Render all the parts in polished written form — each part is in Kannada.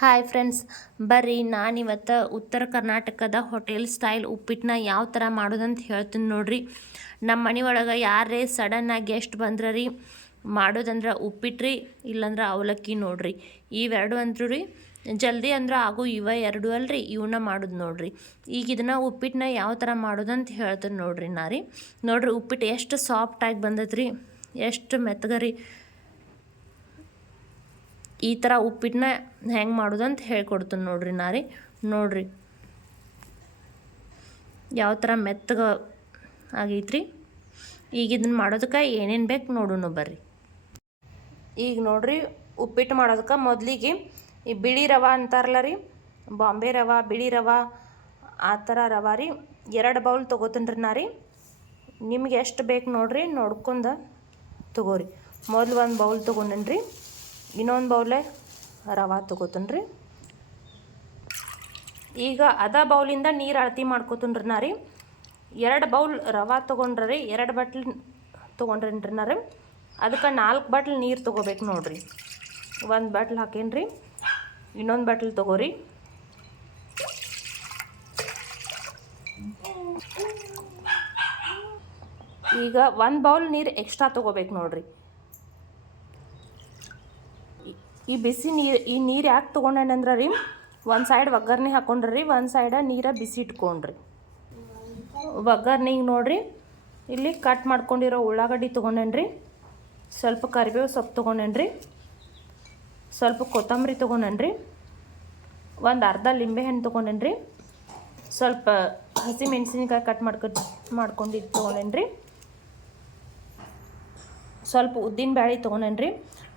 ಹಾಯ್ ಫ್ರೆಂಡ್ಸ್, ಬರ್ರಿ ನಾನಿವತ್ತು ಉತ್ತರ ಕರ್ನಾಟಕದ ಹೋಟೆಲ್ ಸ್ಟೈಲ್ ಉಪ್ಪಿಟ್ಟನ್ನ ಯಾವ ಥರ ಮಾಡೋದಂತ ಹೇಳ್ತೀನಿ ನೋಡ್ರಿ. ನಮ್ಮ ಮನೆ ಒಳಗೆ ಯಾರೇ ಸಡನ್ನಾಗಿ ಗೆಸ್ಟ್ ಬಂದ್ರೆ ರೀ ಮಾಡೋದಂದ್ರೆ ಉಪ್ಪಿಟ್ರಿ, ಇಲ್ಲಾಂದ್ರೆ ಅವಲಕ್ಕಿ ನೋಡ್ರಿ. ಇವೆರಡು ಅಂದ್ರು ರೀ ಜಲ್ದಿ ಅಂದ್ರೆ ಆಗು ಎರಡು ಅಲ್ರಿ, ಇವನ್ನ ಮಾಡೋದು ನೋಡ್ರಿ. ಈಗ ಇದನ್ನು ಉಪ್ಪಿಟ್ಟನ್ನ ಯಾವ ಥರ ಮಾಡೋದಂತ ಹೇಳ್ತೀನಿ ನೋಡ್ರಿ. ನೋಡ್ರಿ ಉಪ್ಪಿಟ್ಟು ಎಷ್ಟು ಸಾಫ್ಟಾಗಿ ಬಂದೈತ್ರಿ, ಎಷ್ಟು ಮೆತ್ತಗರಿ. ಈ ಥರ ಉಪ್ಪಿಟ್ಟನ್ನ ಹೆಂಗೆ ಮಾಡೋದಂತ ಹೇಳ್ಕೊಡ್ತೀನಿ ನೋಡ್ರಿ. ನೋಡ್ರಿ ಯಾವ ಥರ ಮೆತ್ತಗೆ ಆಗೈತ್ರಿ. ಈಗ ಇದನ್ನು ಮಾಡೋದಕ್ಕೆ ಏನೇನು ಬೇಕು ನೋಡೋಣ ಬರ್ರಿ. ಈಗ ನೋಡ್ರಿ ಉಪ್ಪಿಟ್ಟು ಮಾಡೋದಕ್ಕೆ ಮೊದಲಿಗೆ ಈ ಬಿಳಿ ರವೆ ಅಂತಾರಲ್ಲ ರೀ, ಬಾಂಬೆ ರವೆ, ಬಿಳಿ ರವೆ, ಆ ಥರ ರವೆ ರೀ 2 ಬೌಲ್ ತೊಗೋತೀನಿ ರೀ. ನಿಮ್ಗೆ ಎಷ್ಟು ಬೇಕು ನೋಡ್ರಿ ನೋಡ್ಕೊಂಡು ತೊಗೋರಿ. ಮೊದಲು 1 ಬೌಲ್ ತೊಗೊಂಡೇನಿ ರೀ, ಇನ್ನೊಂದು ಬೌಲೆ ರವೆ ತೊಗೋತೀನಿ ರೀ. ಈಗ ಅದೇ ಬೌಲಿಂದ ನೀರು ಅಳತೆ ಮಾಡ್ಕೋತೀನಿ ರೀ. 2 ಬೌಲ್ ರವೆ ತೊಗೊಂಡ್ರೆ ರೀ 2 ಬಟ್ಲು ತೊಗೊಂಡ್ರೇನ್ರಿ ರೀ. ಅದಕ್ಕೆ 4 ಬಟ್ಲು ನೀರು ತೊಗೋಬೇಕು ನೋಡ್ರಿ. 1 ಬಟ್ಲು ಹಾಕೇನಿ ರೀ, ಇನ್ನೊಂದು ಬಟ್ಲು ತೊಗೋರಿ. ಈಗ 1 ಬೌಲ್ ನೀರು ಎಕ್ಸ್ಟ್ರಾ ತೊಗೋಬೇಕು ನೋಡ್ರಿ. ಈ ಬಿಸಿ ನೀರು ಯಾಕೆ ತೊಗೊಂಡೇನಂದ್ರೆ ರೀ, ಒಂದು ಸೈಡ್ ಒಗ್ಗರಣೆ ಹಾಕೊಂಡ್ರಿ ರೀ, ಒಂದು ಸೈಡ ನೀರು ಬಿಸಿ ಇಟ್ಕೊಂಡ್ರಿ. ಒಗ್ಗರ್ನಿಗೆ ನೋಡ್ರಿ ಇಲ್ಲಿ ಕಟ್ ಮಾಡ್ಕೊಂಡಿರೋ ಉಳ್ಳಾಗಡ್ಡಿ ತೊಗೊಂಡೇನ್ರಿ, ಸ್ವಲ್ಪ ಕರಿಬೇವು ಸೊಪ್ಪು ತೊಗೊಂಡೇನ್ರಿ, ಸ್ವಲ್ಪ ಕೊತ್ತಂಬರಿ ತೊಗೊಂಡೇನ್ರಿ, ಒಂದು ಅರ್ಧ ಲಿಂಬೆಹಣ್ಣು ತೊಗೊಂಡೇನ್ರಿ, ಸ್ವಲ್ಪ ಹಸಿ ಮೆಣಸಿನ್ಕಾಯಿ ಕಟ್ ಮಾಡ್ಕೊಂಡಿದ್ದು ತೊಗೊಂಡೇನ್ರಿ, ಸ್ವಲ್ಪ ಉದ್ದಿನ ಬ್ಯಾಳೆ ತೊಗೊಂಡೇನ್ರಿ,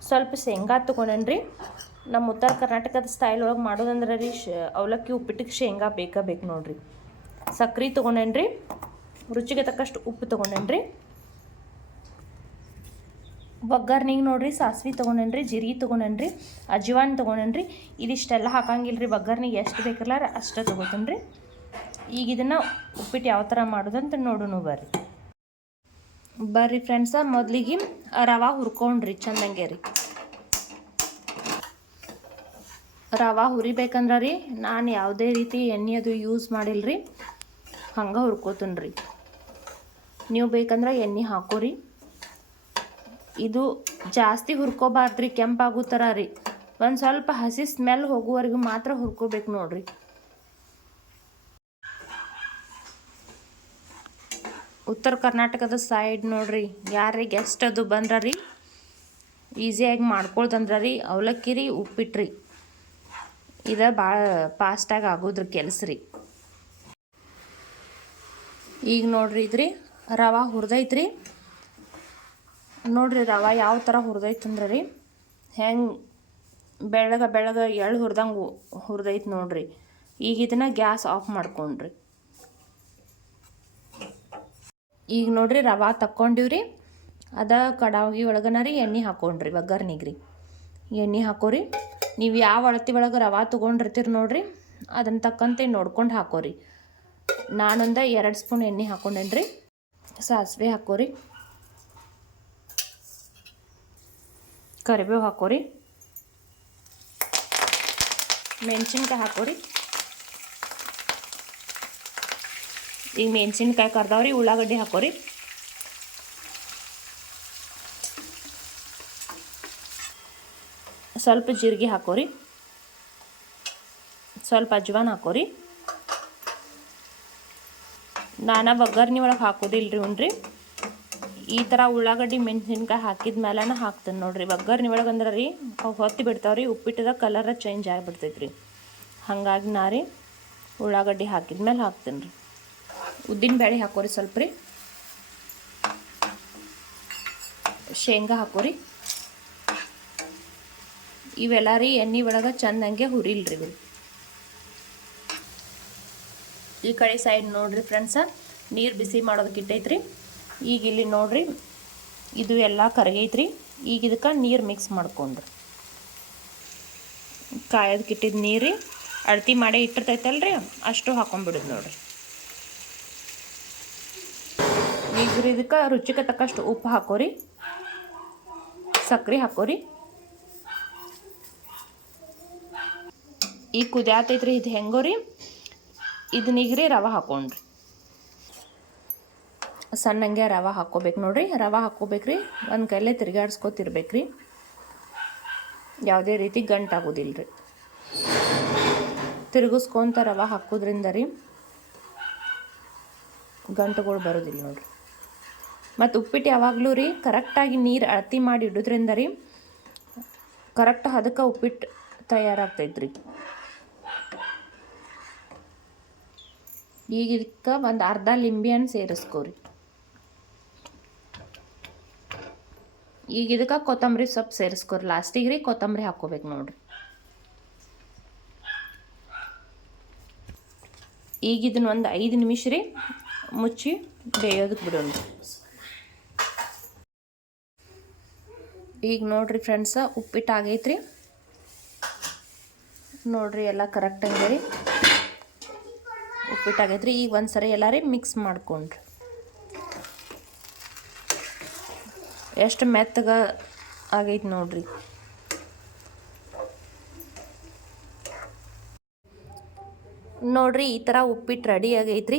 ಸ್ವಲ್ಪ ಶೇಂಗಾ ತೊಗೊಂಡೇನ್ರಿ. ನಮ್ಮ ಉತ್ತರ ಕರ್ನಾಟಕದ ಸ್ಟೈಲ್ ಒಳಗೆ ಮಾಡೋದಂದ್ರೆ ರೀ ಅವಲಕ್ಕಿ ಉಪ್ಪಿಟ್ಟಿಗೆ ಶೇಂಗಾ ಬೇಕು ನೋಡ್ರಿ. ಸಕ್ರೆ ತೊಗೊಂಡೇನ್ರಿ, ರುಚಿಗೆ ತಕ್ಕಷ್ಟು ಉಪ್ಪು ತೊಗೊಂಡೇನ್ರಿ. ಒಗ್ಗರ್ನಿಗೆ ನೋಡ್ರಿ ಸಾಸಿವೆ ತೊಗೊಂಡೇನ್ರಿ, ಜೀರಿಗೆ ತೊಗೊಂಡೇನ್ರಿ, ಅಜ್ವಾನ್ ತೊಗೊಂಡೇನ್ರಿ. ಇದಿಷ್ಟೆಲ್ಲ ಹಾಕಂಗಿಲ್ಲ ರೀ, ಒಗ್ಗರ್ನಿಗೆ ಎಷ್ಟು ಬೇಕಲ್ಲ ಅಷ್ಟೇ ತೊಗೋತೀನಿ ರೀ. ಈಗ ಇದನ್ನು ಉಪ್ಪಿಟ್ಟು ಯಾವ ಥರ ಮಾಡೋದಂತ ನೋಡೋಣ ಬರ್ರಿ ಫ್ರೆಂಡ್ಸ. ಮೊದಲಿಗೆ ರವೆ ಹುರ್ಕೊಂಡ್ರಿ ಚಂದಂಗೆ ರೀ. ರವೆ ಹುರಿಬೇಕಂದ್ರೆ ರೀ ನಾನು ಯಾವುದೇ ರೀತಿ ಎಣ್ಣೆ ಅದು ಯೂಸ್ ಮಾಡಿಲ್ಲ ರೀ, ಹಂಗೆ ಹುರ್ಕೋತೀನಿ ರೀ. ನೀವು ಬೇಕಂದ್ರೆ ಎಣ್ಣೆ ಹಾಕೋರಿ. ಇದು ಜಾಸ್ತಿ ಹುರ್ಕೋಬಾರ್ದ್ರಿ, ಕೆಂಪಾಗೋ ಥರ ರೀ. ಒಂದು ಸ್ವಲ್ಪ ಹಸಿ ಸ್ಮೆಲ್ ಹೋಗುವವರೆಗೂ ಮಾತ್ರ ಹುರ್ಕೋಬೇಕು ನೋಡ್ರಿ. ಉತ್ತರ ಕರ್ನಾಟಕದ ಸೈಡ್ ನೋಡ್ರಿ ಯಾರೇ ಗೆಸ್ಟ್ ಅದು ಬಂದ್ರೆ ರೀ ಈಸಿಯಾಗಿ ಮಾಡ್ಕೊಳ್ತಂದ್ರೆ ರೀ ಅವಲಕ್ಕಿ ರೀ ಉಪ್ಪಿಟ್ರಿ, ಇದು ಭಾಳ ಫಾಸ್ಟಾಗಿ ಆಗೋದ್ರ ಕೆಲಸ ರೀ. ಈಗ ನೋಡ್ರಿ ಇದ್ರಿ ರವೆ ಹುರಿದೈತ್ರಿ. ನೋಡ್ರಿ ರವೆ ಯಾವ ಥರ ಹುರಿದೈತಂದ್ರೆ ರೀ ಹೆಂಗೆ ಬೆಳಗ್ಗೆ ಎಳ್ಳು ಹುರಿದಂಗೆ ಹುರಿದೈತೆ ನೋಡ್ರಿ. ಈಗ ಇದನ್ನು ಗ್ಯಾಸ್ ಆಫ್ ಮಾಡ್ಕೊಂಡ್ರಿ. ಈಗ ನೋಡ್ರಿ ರವೆ ತಕ್ಕೊಂಡಿವ್ರಿ, ಅದ ಕಡಾಯಿ ಒಳಗನ ರೀ ಎಣ್ಣೆ ಹಾಕೊಂಡ್ರಿ. ಒಗ್ಗರ್ನಿಗೆ ರೀ ಎಣ್ಣೆ ಹಾಕೋರಿ. ನೀವು ಯಾವ ಅಳತಿ ಒಳಗೆ ರವೆ ತೊಗೊಂಡಿರ್ತೀರಿ ನೋಡ್ರಿ ಅದನ್ನು ತಕ್ಕಂತೆ ನೋಡ್ಕೊಂಡು ಹಾಕೋರಿ. ನಾನೊಂದು 2 ಸ್ಪೂನ್ ಎಣ್ಣೆ ಹಾಕೊಂಡೇನ್ರಿ. ಸಾಸಿವೆ ಹಾಕೋರಿ, ಕರಿಬೇವು ಹಾಕೋರಿ, ಮೆಣಸಿನ್ಕಾಯಿ ಹಾಕೋರಿ. ಈಗ ಮೆಣಸಿನ್ಕಾಯಿ ಕರ್ದಾವ್ರಿ, ಉಳ್ಳಾಗಡ್ಡಿ ಹಾಕೋರಿ. ಸ್ವಲ್ಪ ಜೀರಿಗೆ ಹಾಕೋರಿ, ಸ್ವಲ್ಪ ಅಜ್ವಾನ್ ಹಾಕೋರಿ. ನಾನು ಒಗ್ಗರ್ನಿ ಒಳಗೆ ಹಾಕೋದಿಲ್ರಿ ಉಣ್ರಿ. ಈ ಥರ ಉಳ್ಳಾಗಡ್ಡಿ ಮೆಣಸಿನ್ಕಾಯಿ ಹಾಕಿದ ಮೇಲೆನ ಹಾಕ್ತೀನಿ ನೋಡ್ರಿ. ಒಗ್ಗರ್ನಿ ಒಳಗೆ ಅಂದ್ರೆ ರೀ ಅವು ಹೊತ್ತಿ ಬಿಡ್ತಾವ್ರಿ, ಉಪ್ಪಿಟ್ಟದ ಕಲರ ಚೇಂಜ್ ಆಗಿಬಿಡ್ತೈತೆ ರೀ. ಹಾಗಾಗಿ ರೀ ಉಳ್ಳಾಗಡ್ಡಿ ಹಾಕಿದ ಮೇಲೆ ಹಾಕ್ತೀನಿ ರೀ. ಉದ್ದಿನ ಬೇಳೆ ಹಾಕೋರಿ ಸ್ವಲ್ಪ ರೀ, ಶೇಂಗಾ ಹಾಕೋರಿ. ಇವೆಲ್ಲ ರೀ ಎಣ್ಣೆ ಒಳಗೆ ಚಂದಂಗೆ ಹುರಿಲ್ರಿ ಇವು. ಈ ಕಡೆ ಸೈಡ್ ನೋಡ್ರಿ ಫ್ರೆಂಡ್ಸ ನೀರು ಬಿಸಿ ಮಾಡೋದಕ್ಕೆ ಇಟ್ಟೈತ್ರಿ. ಈಗ ಇಲ್ಲಿ ನೋಡ್ರಿ ಇದು ಎಲ್ಲ ಕರಗೈತ್ರಿ. ಈಗ ಇದಕ್ಕೆ ನೀರು ಮಿಕ್ಸ್ ಮಾಡ್ಕೊಂಡ್ರಿ. ಕಾಯೋದಕ್ಕೆ ಇಟ್ಟಿದ್ದು ನೀರು ರೀ ಅಳತಿ ಮಾಡೇ ಇಟ್ಟಿರ್ತೈತಲ್ರಿ ಅಷ್ಟು ಹಾಕೊಂಡ್ಬಿಡೋದು ನೋಡ್ರಿ. ಈಗ ಇದಕ್ಕೆ ರುಚಿಗೆ ತಕ್ಕಷ್ಟು ಉಪ್ಪು ಹಾಕೋರಿ, ಸಕ್ಕರೆ ಹಾಕೋರಿ. ಈಗ ಕುದಿಯಾತೈತ್ರಿ. ಇದು ಹೆಂಗೋ ರೀ, ಇದನ್ನೀಗ್ರಿ ರವೆ ಹಾಕೊಂಡ್ರಿ. ಸಣ್ಣಂಗೆ ರವೆ ಹಾಕ್ಕೋಬೇಕು ನೋಡಿರಿ. ರವೆ ಹಾಕ್ಕೋಬೇಕ್ರಿ. ಒಂದು ಕೈಲೇ ತಿರ್ಗಾಡ್ಸ್ಕೊತಿರ್ಬೇಕ್ರಿ. ಯಾವುದೇ ರೀತಿ ಗಂಟಾಗೋದಿಲ್ಲ ರೀ. ತಿರುಗಿಸ್ಕೊಂತ ರವೆ ಹಾಕೋದ್ರಿಂದ ರೀ ಗಂಟುಗಳು ಬರೋದಿಲ್ಲ ನೋಡಿರಿ. ಮತ್ತು ಉಪ್ಪಿಟ್ಟು ಯಾವಾಗಲೂ ರೀ ಕರೆಕ್ಟಾಗಿ ನೀರು ಅಳತೆ ಮಾಡಿ ಇಡೋದ್ರಿಂದ ರೀ ಕರೆಕ್ಟ್ ಅದಕ್ಕೆ ಉಪ್ಪಿಟ್ಟು ತಯಾರಾಗ್ತೈತ್ರಿ. ಈಗ ಇದಕ್ಕೆ ಒಂದು ಅರ್ಧ ಲಿಂಬೆಹಣ್ಣು ಸೇರಿಸ್ಕೋರಿ. ಈಗ ಇದಕ್ಕೆ ಕೊತ್ತಂಬರಿ ಸೊಪ್ಪು ಸೇರಿಸ್ಕೋರಿ. ಲಾಸ್ಟಿಗೆ ರೀ ಕೊತ್ತಂಬರಿ ಹಾಕ್ಕೋಬೇಕು ನೋಡಿರಿ. ಈಗ ಇದನ್ನ ಒಂದು 5 ನಿಮಿಷ ರೀ ಮುಚ್ಚಿ ಬೇಯೋದಕ್ಕೆ ಬಿಡೋಣ. ಈಗ ನೋಡಿರಿ ಫ್ರೆಂಡ್ಸ, ಉಪ್ಪಿಟ್ಟು ಆಗೈತ್ರಿ ನೋಡಿರಿ. ಎಲ್ಲ ಕರೆಕ್ಟ್ ಹಂಗೆ ರೀ ಉಪ್ಪಿಟ್ಟು ಆಗೈತ್ರಿ. ಈಗ ಒಂದು ಸರಿ ಎಲ್ಲ ರೀ ಮಿಕ್ಸ್ ಮಾಡ್ಕೊಂಡ್ರಿ. ಎಷ್ಟು ಮೆತ್ತಗೆ ಆಗೈತೆ ನೋಡ್ರಿ. ನೋಡಿರಿ ಈ ಥರ ಉಪ್ಪಿಟ್ಟು ರೆಡಿ ಆಗೈತ್ರಿ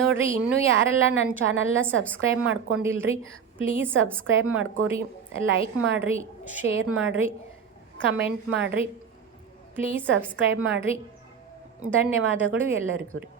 ನೋಡಿರಿ. ಇನ್ನೂ ಯಾರೆಲ್ಲ ನನ್ನ ಚಾನಲ್ನ ಸಬ್ಸ್ಕ್ರೈಬ್ ಮಾಡ್ಕೊಂಡಿಲ್ರಿ, ಪ್ಲೀಸ್ ಸಬ್ಸ್ಕ್ರೈಬ್ ಮಾಡ್ಕೊರಿ, ಲೈಕ್ ಮಾಡಿರಿ, ಶೇರ್ ಮಾಡಿರಿ, ಕಮೆಂಟ್ ಮಾಡಿರಿ. ಪ್ಲೀಸ್ ಸಬ್ಸ್ಕ್ರೈಬ್ ಮಾಡಿರಿ. ಧನ್ಯವಾದಗಳು ಎಲ್ಲರಿಗೂ ರೀ.